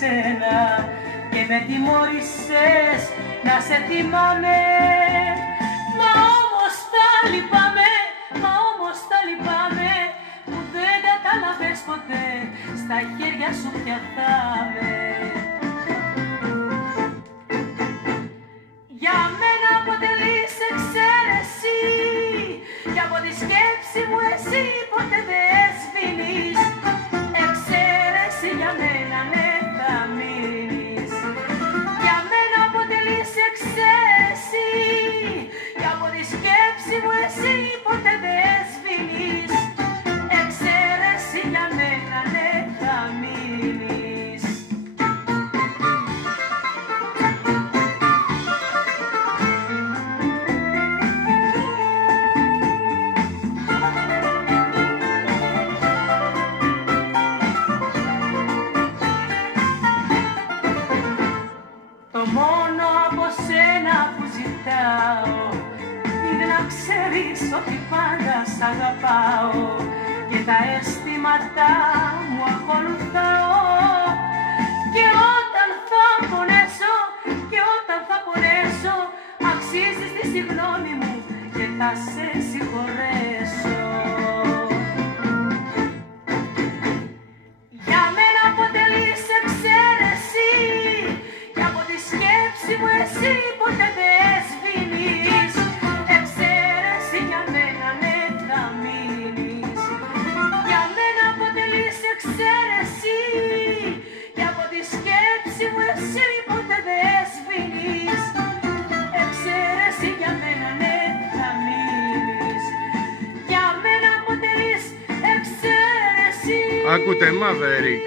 σένα και με τιμώρησες να σε θυμάμαι. Μα όμως τα λυπάμαι, μα όμως τα λυπάμαι που δεν κατάλαβες ποτέ στα χέρια σου πια θα με. Για μένα αποτελείς εξαίρεση και από τη σκέψη μου εσύ ποτέ δεν σβήνεις. Εξαίρεση για μένα ναι θα μείνεις. Για μένα αποτελείς εξαίρεση και από τη σκέψη μου εσύ ποτέ δεν σβήνεις. Εξαίρεση για μένα ναι θα μείνεις. Το μόνο από σένα που ζητάω είναι να ξέρεις ότι πάντα σ' αγαπάω και τα αισθήματα μου ακολουθάω. Και όταν θα πονέσω, και όταν θα πονέσω, αξίζεις τη συγγνώμη μου και θα σε συγχωρέσω. Για μένα αποτελείς εξαίρεση και από τη σκέψη μου εσύ ποτέ δεν σβήνεις. Εξαίρεση για μένα ναι θα μείνεις. Για μένα αποτελείς εξαίρεση και από τη σκέψη μου εσύ ποτέ δεν σβήνεις. Εξαίρεση για μένα ναι θα μείνεις. Για μένα αποτελείς εξαίρεση. Ακούτε Maverick.